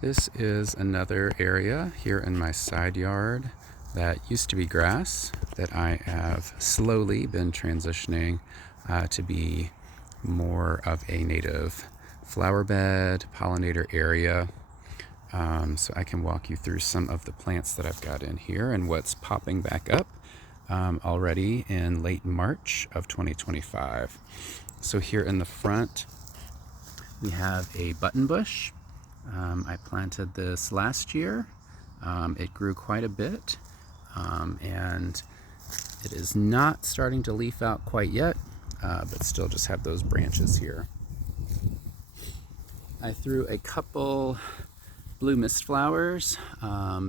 This is another area here in my side yard that used to be grass that I have slowly been transitioning to be more of a native flower bed, pollinator area. So I can walk you through some of the plants that I've got in here and what's popping back up already in late March of 2025. So here in the front, we have a button bush. I planted this last year. It grew quite a bit, and it is not starting to leaf out quite yet, but still just have those branches here. I threw a couple blue mist flowers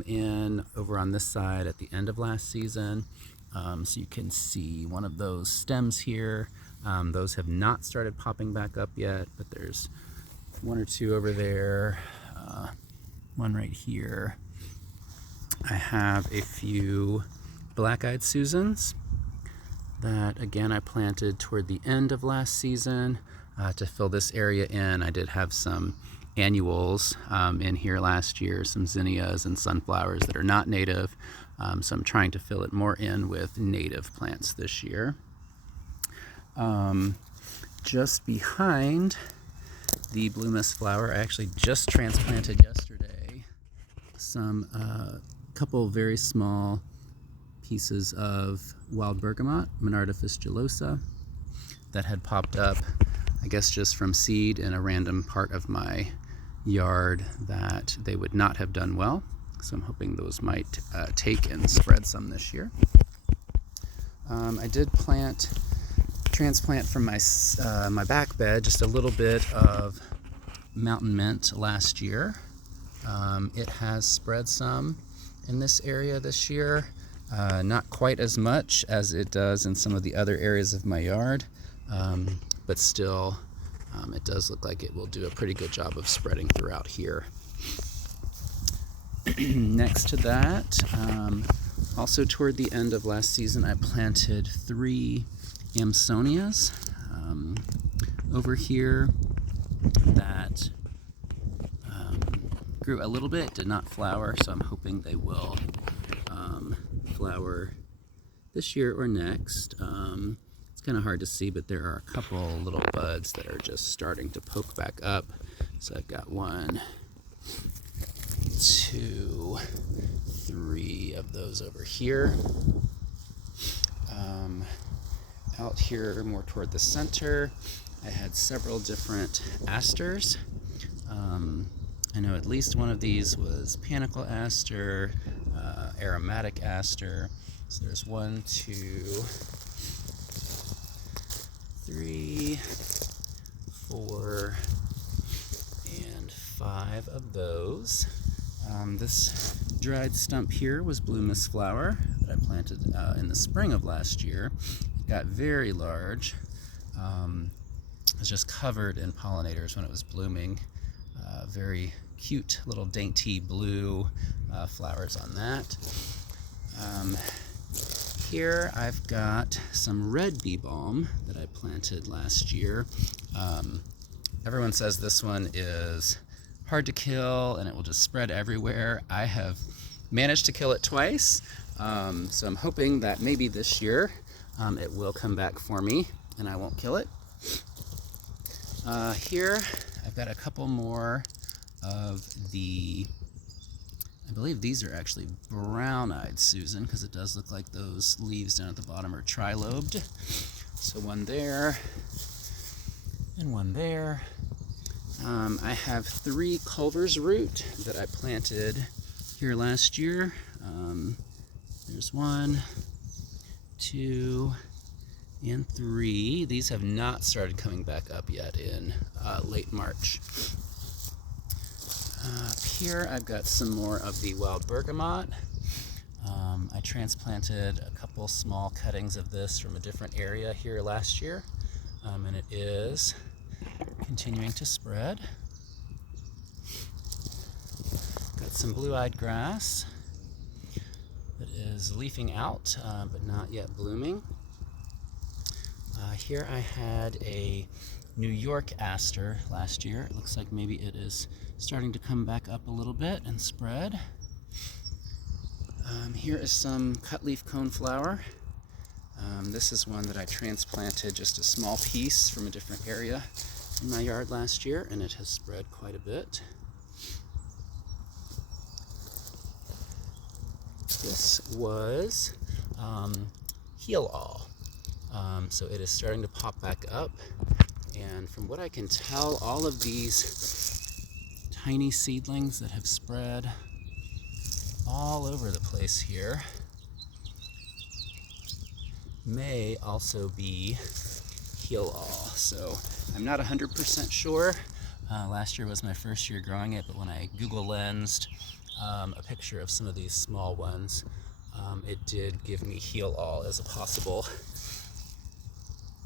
in over on this side at the end of last season. So you can see one of those stems here. Those have not started popping back up yet, but there's one or two over there, one right here. I have a few black-eyed Susans that, again, I planted toward the end of last season to fill this area in. I did have some annuals in here last year, some zinnias and sunflowers that are not native, so I'm trying to fill it more in with native plants this year. Just behind the blue mist flower, I actually just transplanted yesterday some couple very small pieces of wild bergamot, Monarda fistulosa, that had popped up, I guess just from seed in a random part of my yard that they would not have done well. So I'm hoping those might take and spread some this year. I did transplant from my back bed just a little bit of mountain mint last year. It has spread some in this area this year, not quite as much as it does in some of the other areas of my yard, but still it does look like it will do a pretty good job of spreading throughout here. Next to that, also toward the end of last season, I planted 3 Amsonias over here that grew a little bit, did not flower, so I'm hoping they will flower this year or next. It's kind of hard to see, but there are a couple little buds that are just starting to poke back up. So I've got 1, 2, 3 of those over here. Out here more toward the center, I had several different asters. I know at least one of these was panicle aster, aromatic aster. So there's 1, 2, 3, 4, and 5 of those. This dried stump here was blue mist flower that I planted in the spring of last year. It got very large. It was just covered in pollinators when it was blooming. Very cute little dainty blue flowers on that. Here I've got some red bee balm that I planted last year. Everyone says this one is hard to kill and it will just spread everywhere. I have managed to kill it twice, so I'm hoping that maybe this year it will come back for me and I won't kill it. Here I've got a couple more of the, I believe these are actually brown-eyed Susan, because it does look like those leaves down at the bottom are trilobed. So 1 there and 1 there. I have 3 Culver's root that I planted here last year. There's 1, 2, and 3. These have not started coming back up yet in late March. Up here I've got some more of the wild bergamot. I transplanted a couple small cuttings of this from a different area here last year, and it is continuing to spread. Got some blue-eyed grass that is leafing out, but not yet blooming. Here I had a New York aster last year. It looks like maybe it is starting to come back up a little bit and spread. Here is some cutleaf coneflower. This is one that I transplanted just a small piece from a different area in my yard last year, and it has spread quite a bit. This was heel all. So it is starting to pop back up, and from what I can tell, all of these tiny seedlings that have spread all over the place here may also be heel all. So I'm not 100% sure. Last year was my first year growing it, but when I Google lensed a picture of some of these small ones, it did give me heel all as a possible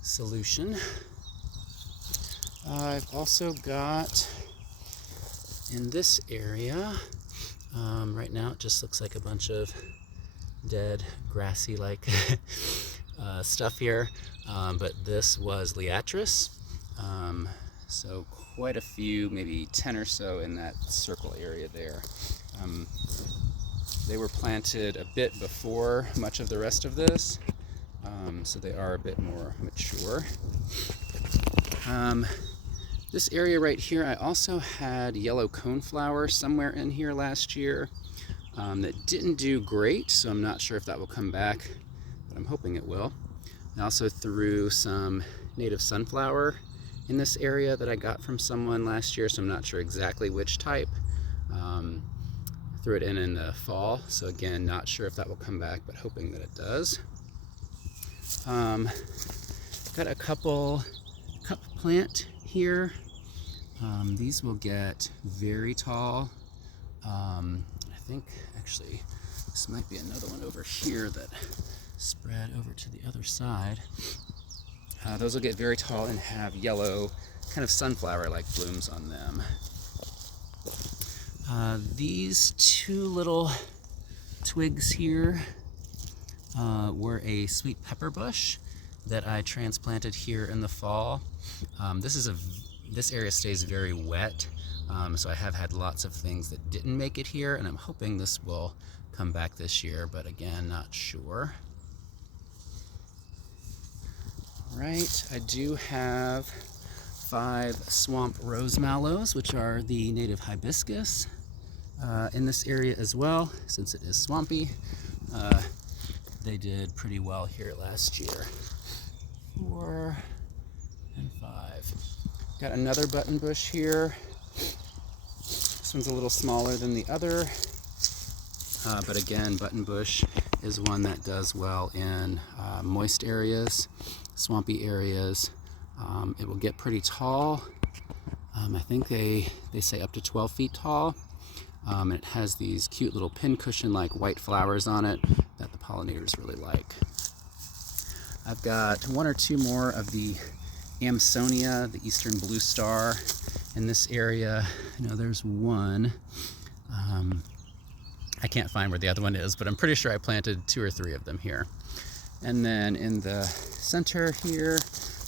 solution. I've also got in this area, right now it just looks like a bunch of dead grassy like stuff here, but this was Liatris, so quite a few, maybe 10 or so in that circle area there. They were planted a bit before much of the rest of this, so they are a bit more mature. This area right here, I also had yellow coneflower somewhere in here last year that didn't do great, so I'm not sure if that will come back, but I'm hoping it will. I also threw some native sunflower in this area that I got from someone last year, so I'm not sure exactly which type. Threw it in the fall, so again, not sure if that will come back, but hoping that it does. Got a couple cup plant here. These will get very tall. I think actually this might be another one over here that spread over to the other side. Those will get very tall and have yellow kind of sunflower-like blooms on them. These two little twigs here were a sweet pepper bush that I transplanted here in the fall. This area stays very wet, so I have had lots of things that didn't make it here, and I'm hoping this will come back this year, but again, not sure. Right, I do have 5 swamp rose mallows, which are the native hibiscus, in this area as well, since it is swampy. They did pretty well here last year. 4 and 5. Got another button bush here. This one's a little smaller than the other, but again, button bush is one that does well in moist areas, swampy areas. It will get pretty tall. I think they say up to 12 feet tall. And it has these cute little pincushion like white flowers on it that the pollinators really like. I've got 1 or 2 more of the Amsonia, the eastern blue star, in this area. I know there's one. I can't find where the other one is, but I'm pretty sure I planted 2 or 3 of them here. And then in the center here,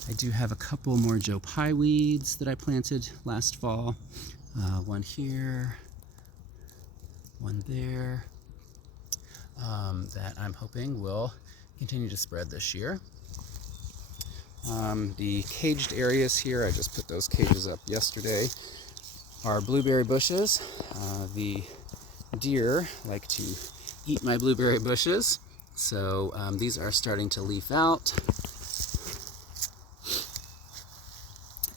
I do have a couple more Joe Pye weeds that I planted last fall. One here, one there, that I'm hoping will continue to spread this year. The caged areas here, I just put those cages up yesterday, are blueberry bushes. The deer like to eat my blueberry bushes, so these are starting to leaf out.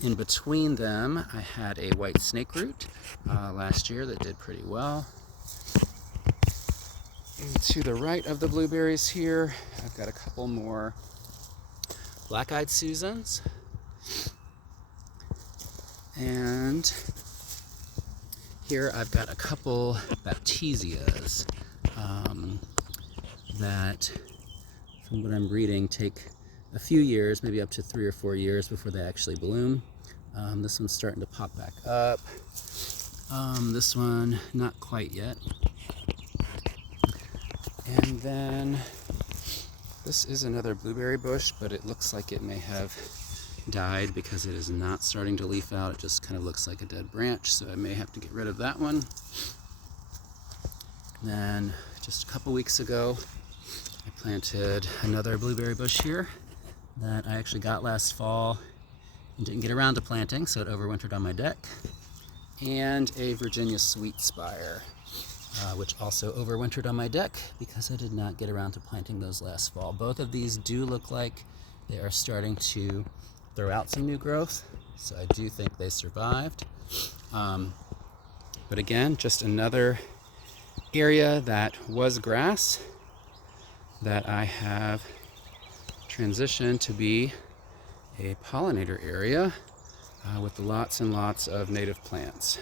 In between them, I had a white snakeroot last year that did pretty well. And to the right of the blueberries here, I've got a couple more black-eyed Susans. And here I've got a couple Baptisias that, from what I'm reading, take a few years, maybe up to 3 or 4 years before they actually bloom. This one's starting to pop back up. This one, not quite yet. And then this is another blueberry bush, but it looks like it may have died because it is not starting to leaf out. It just kind of looks like a dead branch, so I may have to get rid of that one. Then just a couple weeks ago, I planted another blueberry bush here that I actually got last fall and didn't get around to planting, so it overwintered on my deck. And a Virginia Sweet Spire, which also overwintered on my deck because I did not get around to planting those last fall. Both of these do look like they are starting to throw out some new growth, so I do think they survived. But again, just another area that was grass that I have transitioned to be a pollinator area with lots and lots of native plants.